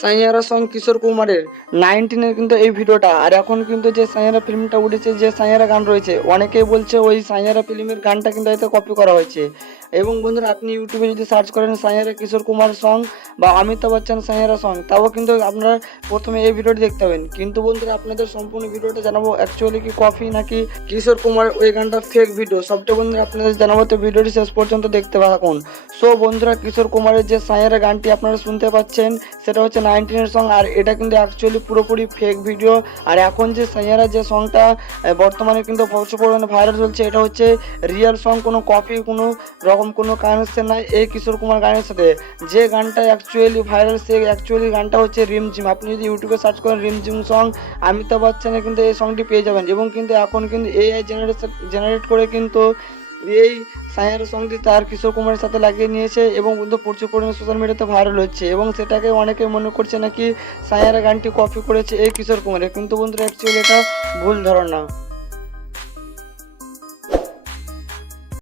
Saiyaara song কিশোর কুমারের 19-এর কিন্তু এই ভিডিওটা। আর এখন কিন্তু যে সাইয়ারা ফিল্মটা উঠেছে, যে সাইয়ারা গান রয়েছে, অনেকেই বলছে ওই সাইয়ারা ফিল্মের গানটা কিন্তু হয়তো কপি করা হয়েছে। এবং বন্ধুরা আপনি ইউটিউবে যদি সার্চ করেন সাইয়ারা কিশোর কুমার সং বা অমিতাভ বচ্চন সাইয়ারা সং, তাও কিন্তু আপনারা প্রথমে এই ভিডিওটি দেখতে পাবেন। কিন্তু বন্ধুরা আপনাদের সম্পূর্ণ ভিডিওটা জানাবো অ্যাকচুয়ালি কি কপি নাকি কিশোর কুমার ওই গানটা ফেক ভিডিও, সবটা বন্ধুরা আপনাদের জানাবো। তো ভিডিওটি শেষ পর্যন্ত দেখতে থাকুন। সো বন্ধুরা কিশোর কুমারের যে সাইয়ারা গানটি আপনারা শুনতে পাচ্ছেন সেটা হচ্ছে 19-এর সং, আর এটা কিন্তু অ্যাকচুয়ালি পুরোপুরি ফেক ভিডিও। আর এখন যে সাইয়ারা যে সংটা বর্তমানে কিন্তু প্রচুর পরিমাণে ভাইরাল চলছে, এটা হচ্ছে রিয়েল সং, কোনো কপি কোনো রকম কোনো কানেকশন নাই এই কিশোর কুমার গানের সাথে। যে গানটা অ্যাকচুয়ালি ভাইরাল সে অ্যাকচুয়ালি গানটা হচ্ছে রিমঝিম। আপনি যদি ইউটিউবে সার্চ করেন রিমঝিম সং, অমিতাভ বচ্চনের কিন্তু এই সংটি পেয়ে যাবেন। এবং কিন্তু এখন কিন্তু এআই জেনারেট করে কিন্তু এই সাইয়ারা সংটি তার কিশোর কুমারের সাথে লাগিয়ে নিয়েছে এবং কিন্তু প্রচুর পরিমাণে সোশ্যাল মিডিয়াতে ভাইরাল হচ্ছে। এবং সেটাকে অনেকে মনে করছে নাকি সাইয়ারা গানটি কপি করেছে এই কিশোর কুমারের, কিন্তু বন্ধুরা অ্যাকচুয়ালি এটা ভুল ধারণা।